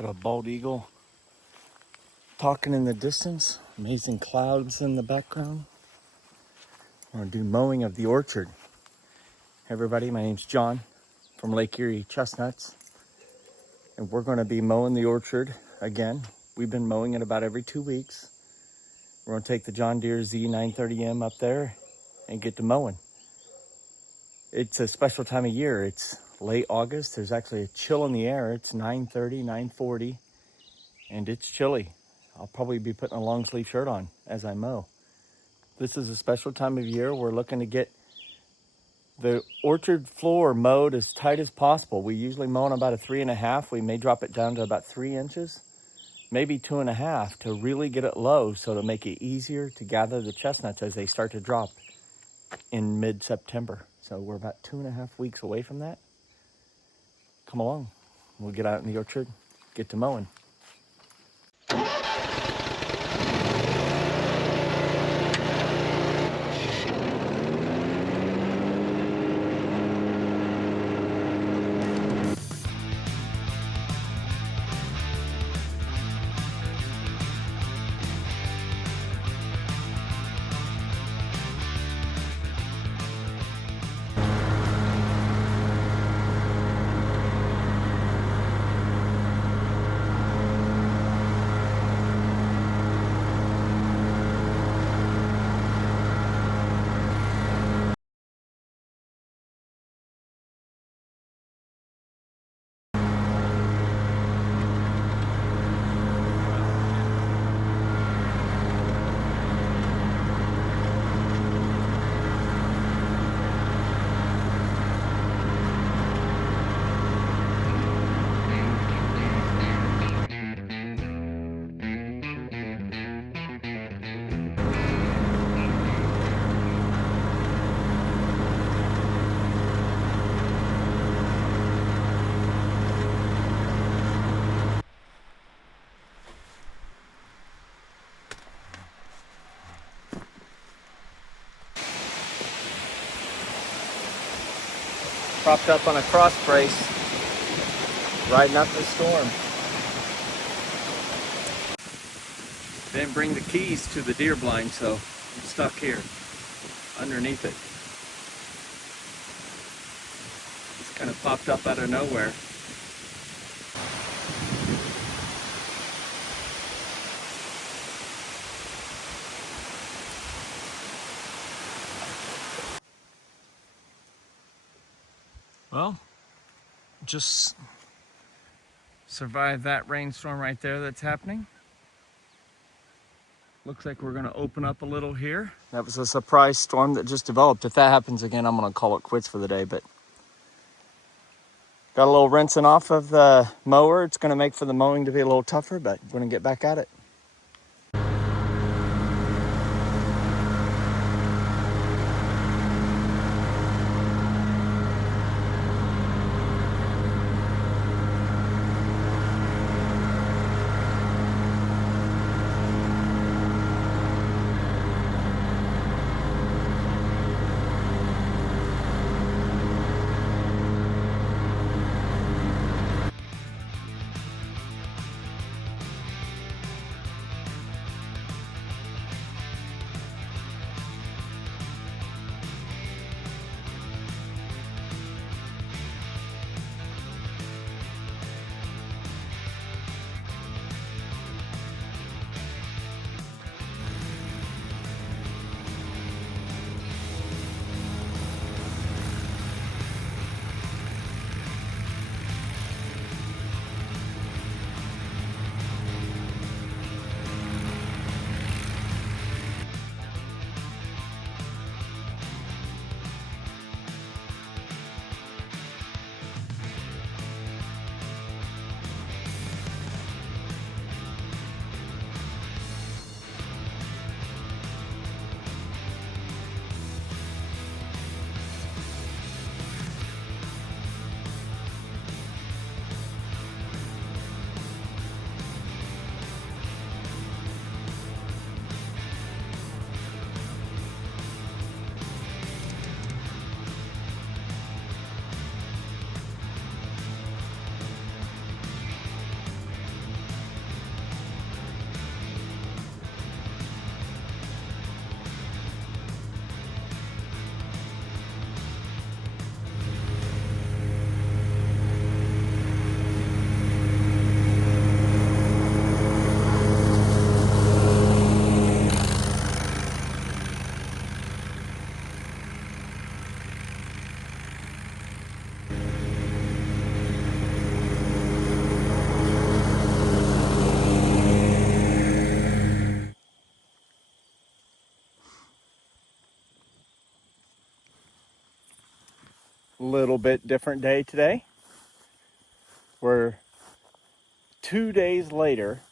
Got a bald eagle talking in the distance. Amazing clouds in the background. We're gonna do mowing of the orchard. Hey everybody, my name's John from Lake Erie Chestnuts. And we're gonna be mowing the orchard again. We've been mowing it about every 2 weeks. We're gonna take the John Deere Z930M up there and get to mowing. It's a special time of year. It's late August. There's actually a chill in the air. It's 9:30, 9:40, and it's chilly. I'll probably be putting a long sleeve shirt on as I mow. This is a special time of year. We're looking to get the orchard floor mowed as tight as possible. We usually mow on about a 3.5. We may drop it down to about 3 inches, maybe 2.5, to really get it low so to make it easier to gather the chestnuts as they start to drop in mid-September. So we're about 2.5 weeks away from that. Come along. We'll get out in the orchard, get to mowing. Propped up on a cross brace, riding up the storm. Didn't bring the keys to the deer blind, so I'm stuck here underneath it. It's kind of popped up out of nowhere. Well, just survived that rainstorm right there that's happening. Looks like we're gonna open up a little here. That was a surprise storm that just developed. If that happens again, I'm gonna call it quits for the day, but got a little rinsing off of the mower. It's gonna make for the mowing to be a little tougher, but we're gonna get back at it. Little bit different day today. We're 2 days later.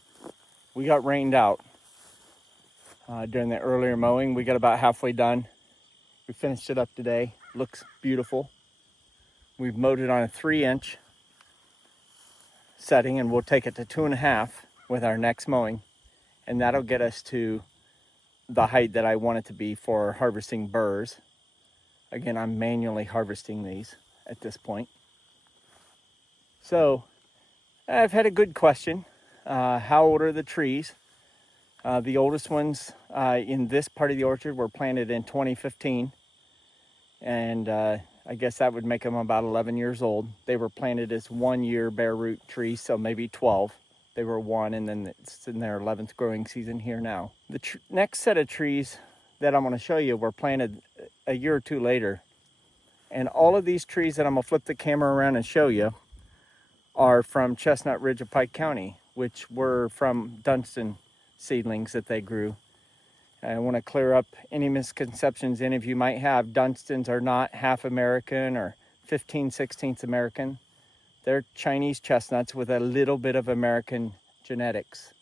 We got rained out during the earlier mowing. We got about halfway done. We finished it up today. Looks beautiful. We've mowed it on a 3-inch setting, and we'll take it to 2.5 with our next mowing. And that'll get us to the height that I want it to be for harvesting burrs. Again, I'm manually harvesting these at this point. So I've had a good question. How old are the trees? The oldest ones in this part of the orchard were planted in 2015. And I guess that would make them about 11 years old. They were planted as 1-year bare root trees, so maybe 12. They were 1, and then it's in their 11th growing season here now. The next set of trees that I'm going to show you were planted a year or 2 later. And all of these trees that I'm going to flip the camera around and show you are from Chestnut Ridge of Pike County, which were from Dunstan seedlings that they grew. I want to clear up any misconceptions any of you might have. Dunstans are not half American or 15/16 American. They're Chinese chestnuts with a little bit of American genetics.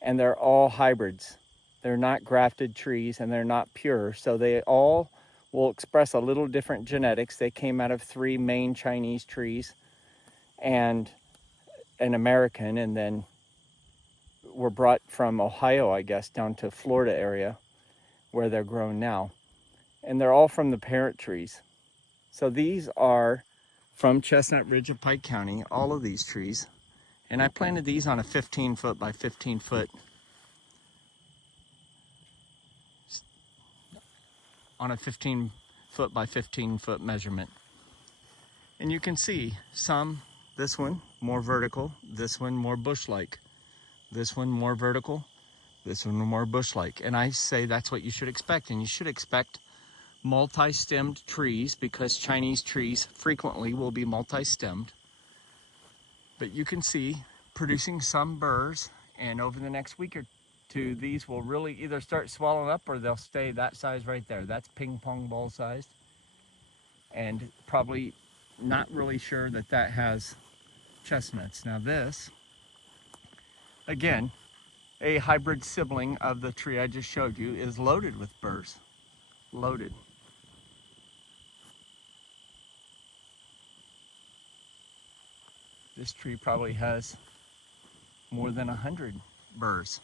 And they're all hybrids. They're not grafted trees, and they're not pure. So they all will express a little different genetics. They came out of 3 main Chinese trees and an American, and then were brought from Ohio, I guess, down to Florida area where they're grown now. And they're all from the parent trees. So these are from Chestnut Ridge of Pike County, all of these trees. And I planted these on a 15-foot by 15-foot on a 15-foot by 15-foot measurement. And you can see some, this one more vertical, this one more bush-like, this one more vertical, this one more bush-like. And I say that's what you should expect. And you should expect multi-stemmed trees, because Chinese trees frequently will be multi-stemmed. But you can see producing some burrs, and over the next week or two, these will really either start swelling up or they'll stay that size right there. That's ping pong ball sized, and probably not really sure that that has chestnuts. Now this, again, a hybrid sibling of the tree I just showed you, is loaded with burrs. Loaded. This tree probably has more than 100 burrs.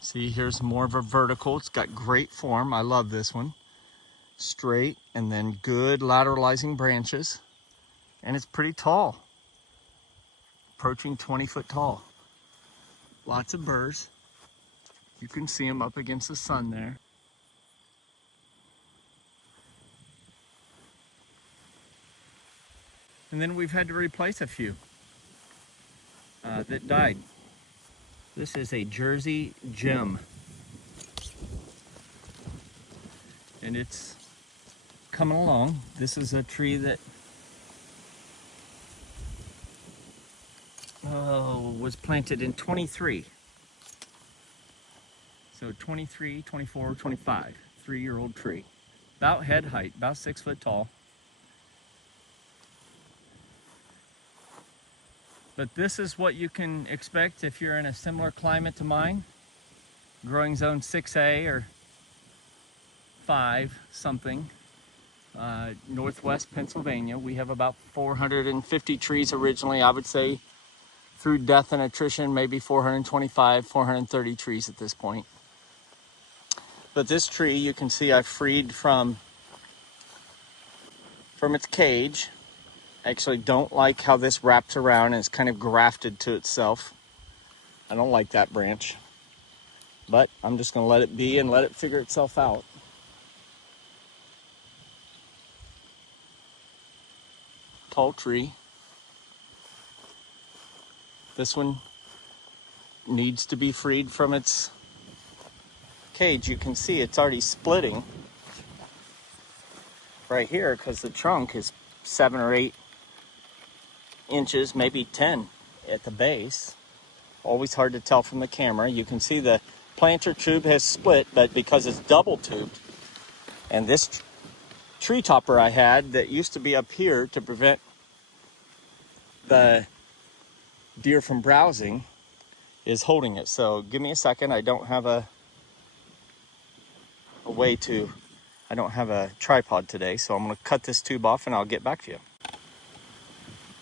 See, here's more of a vertical. It's got great form. I love this one. Straight, and then good lateralizing branches. And it's pretty tall. Approaching 20 foot tall. Lots of burrs. You can see them up against the sun there. And then we've had to replace a few that died. This is a Jersey Gem. And it's coming along. This is a tree that was planted in 23. So 23, 24, 25, 3-year-old tree. About head height, about 6 foot tall. But this is what you can expect if you're in a similar climate to mine. Growing zone 6A or 5 something. Northwest Pennsylvania. We have about 450 trees originally. I would say through death and attrition, maybe 425, 430 trees at this point. But this tree, you can see I freed from its cage. I actually don't like how this wraps around and is kind of grafted to itself. I don't like that branch. But I'm just going to let it be and let it figure itself out. Tall tree. This one needs to be freed from its cage. You can see it's already splitting right here because the trunk is 7 or 8 inches, maybe 10 at the base. Always hard to tell from the camera. You can see the planter tube has split, but because it's double tubed And this tree topper I had that used to be up here to prevent the deer from browsing is holding it. So give me a second. I don't have a way to, I don't have a tripod today, so I'm gonna cut this tube off and I'll get back to you.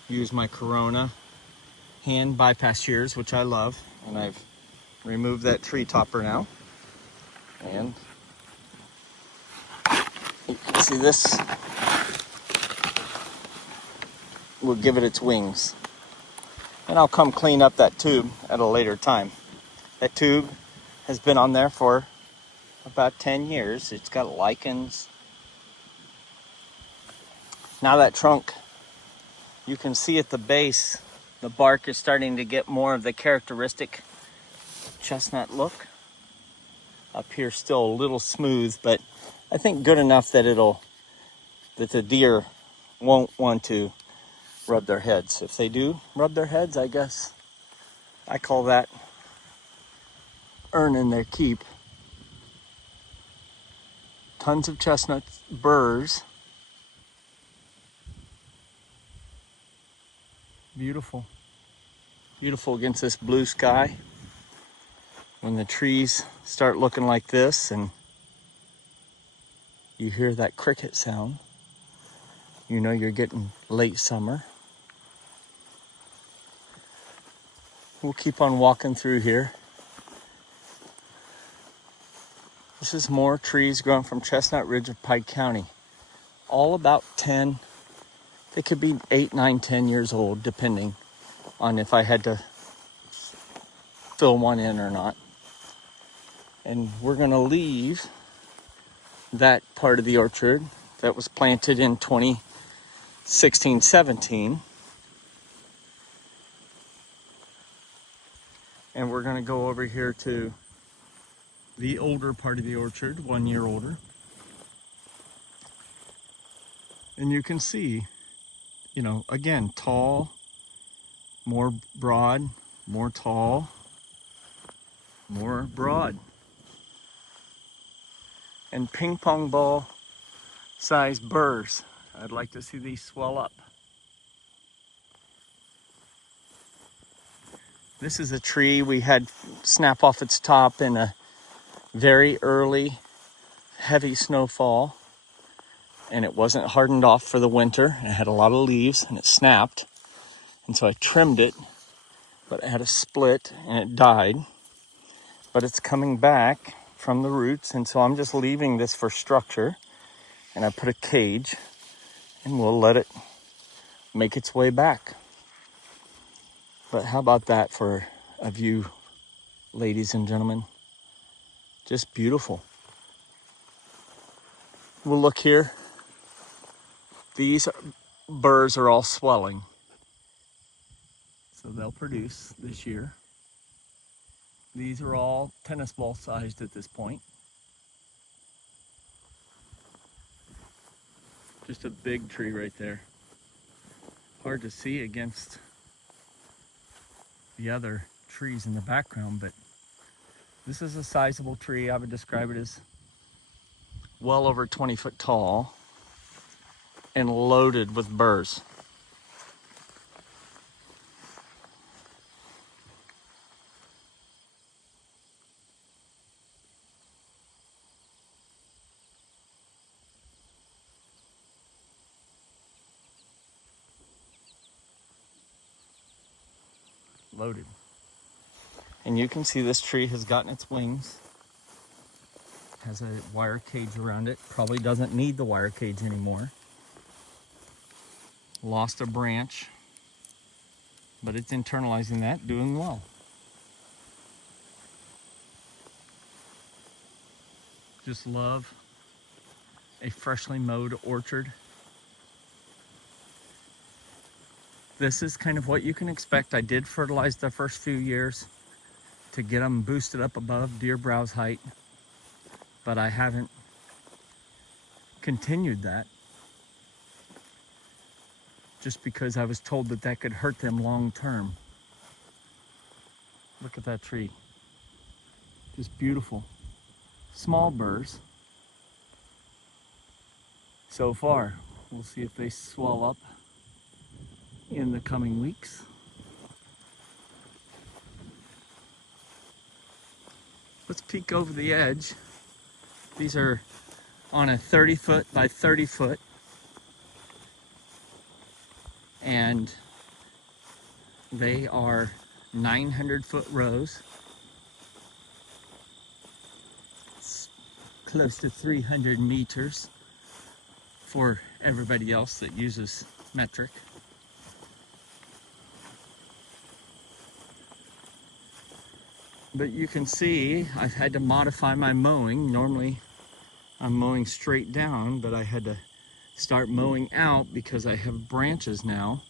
Use my Corona hand bypass shears, which I love, and I've removed that tree topper now. And you can see this will give it its wings. And I'll come clean up that tube at a later time. That tube has been on there for about 10 years. It's got lichens. Now that trunk, you can see at the base, the bark is starting to get more of the characteristic chestnut look. Up here still a little smooth, but I think good enough that that the deer won't want to rub their heads. If they do rub their heads, I guess I call that earning their keep. Tons of chestnuts, burrs. Beautiful. Beautiful against this blue sky. When the trees start looking like this and you hear that cricket sound, you know you're getting late summer. We'll keep on walking through here. This is more trees growing from Chestnut Ridge of Pike County. All about 10, they could be 8, 9, 10 years old, depending on if I had to fill one in or not. And we're gonna leave that part of the orchard that was planted in 2016, 17. And we're gonna go over here to the older part of the orchard, 1 year older. And you can see, you know, again, tall, more broad, more tall, more broad. And ping pong ball size burrs. I'd like to see these swell up. This is a tree we had snap off its top in a very early heavy snowfall, and it wasn't hardened off for the winter. It had a lot of leaves and it snapped, and so I trimmed it, but it had a split and it died. But it's coming back from the roots, and so I'm just leaving this for structure, and I put a cage and we'll let it make its way back. But how about that for a view, ladies and gentlemen? Just beautiful. We'll look here. These burrs are all swelling, so they'll produce this year. These are all tennis ball sized at this point. Just a big tree right there. Hard to see against the other trees in the background, but this is a sizable tree. I would describe it as well over 20 foot tall and loaded with burrs. Loaded. And you can see this tree has gotten its wings. Has a wire cage around it. Probably doesn't need the wire cage anymore. Lost a branch, but it's internalizing that, doing well. Just love a freshly mowed orchard. This is kind of what you can expect. I did fertilize the first few years to get them boosted up above deer browse height, but I haven't continued that just because I was told that that could hurt them long term. Look at that tree. Just beautiful. Small burrs. so far. We'll see if they swell up in the coming weeks. Let's peek over the edge. These are on a 30-foot by 30-foot, and they are 900-foot rows. It's close to 300 meters for everybody else that uses metric. But you can see I've had to modify my mowing. Normally I'm mowing straight down, but I had to start mowing out because I have branches now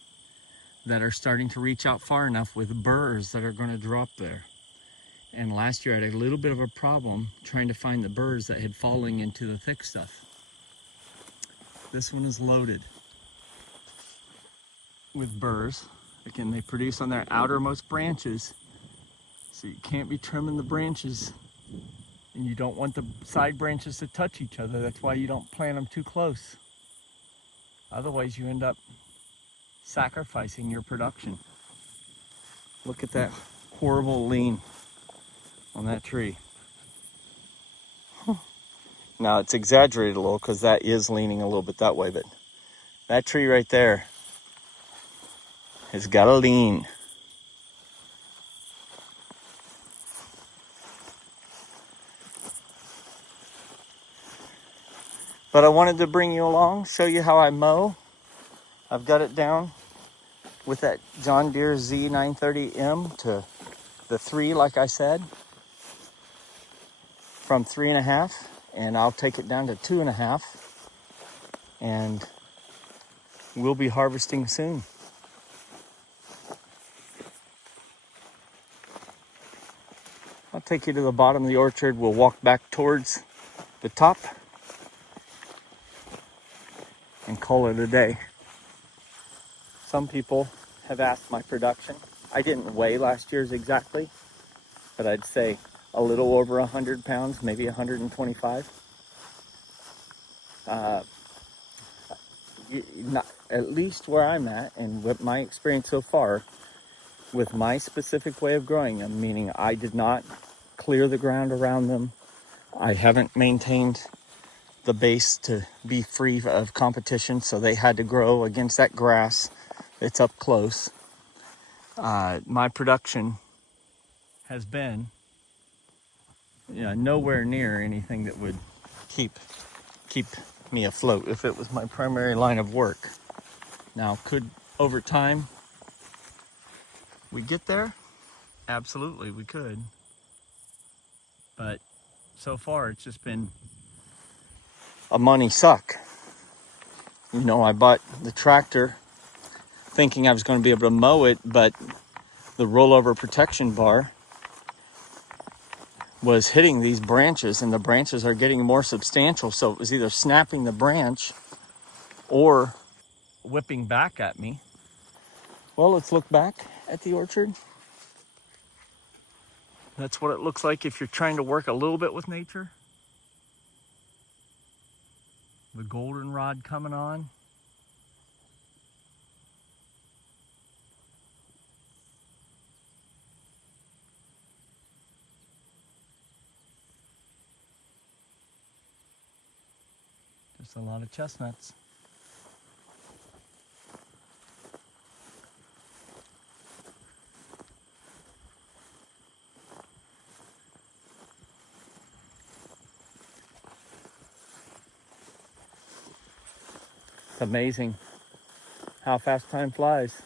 that are starting to reach out far enough with burrs that are going to drop there. And last year I had a little bit of a problem trying to find the burrs that had fallen into the thick stuff. This one is loaded with burrs. Again, they produce on their outermost branches, so you can't be trimming the branches, and you don't want the side branches to touch each other. That's why you don't plant them too close. Otherwise you end up sacrificing your production. Look at that horrible lean on that tree. Now it's exaggerated a little because that is leaning a little bit that way, but that tree right there has got a lean. But I wanted to bring you along, show you how I mow. I've got it down with that John Deere Z930M to the 3, like I said, from 3.5, and I'll take it down to 2.5, and we'll be harvesting soon. I'll take you to the bottom of the orchard. We'll walk back towards the top and call it a day. Some people have asked my production. I didn't weigh last year's exactly, but I'd say a little over 100 pounds, maybe 125. Not, at least where I'm at, and with my experience so far, with my specific way of growing them, meaning I did not clear the ground around them. I haven't maintained the base to be free of competition, so they had to grow against that grass. It's up close. My production has been nowhere near anything that would keep me afloat if it was my primary line of work. Now, could over time we get there? Absolutely, we could. But so far, it's just been a money suck. I bought the tractor thinking I was going to be able to mow it, but the rollover protection bar was hitting these branches, and the branches are getting more substantial, so it was either snapping the branch or whipping back at me. Well, let's look back at the orchard. That's what it looks like if you're trying to work a little bit with nature. The goldenrod coming on. Just a lot of chestnuts. It's amazing how fast time flies.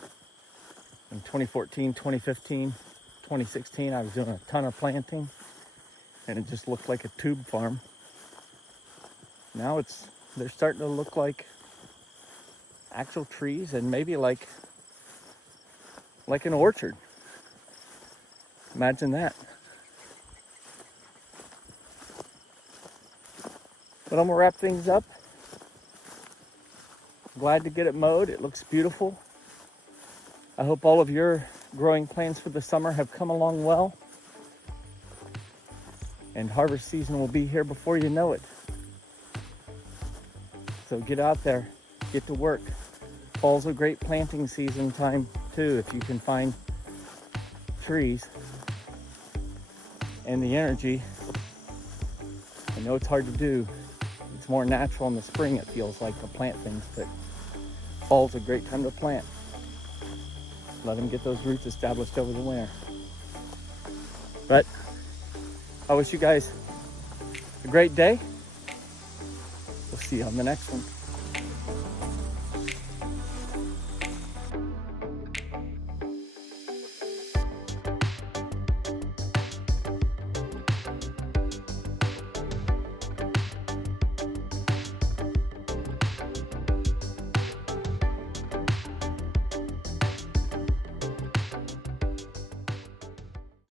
In 2014, 2015, 2016, I was doing a ton of planting, and it just looked like a tube farm. Now they're starting to look like actual trees, and maybe like an orchard. Imagine that. But I'm gonna wrap things up. Glad to get it mowed. It looks beautiful. I hope all of your growing plans for the summer have come along well. And harvest season will be here before you know it. So get out there, get to work. Fall's a great planting season time too, if you can find trees and the energy. I know it's hard to do. It's more natural in the spring, it feels like, to plant things, but fall's a great time to plant. Let them get those roots established over the winter. But I wish you guys a great day. We'll see you on the next one.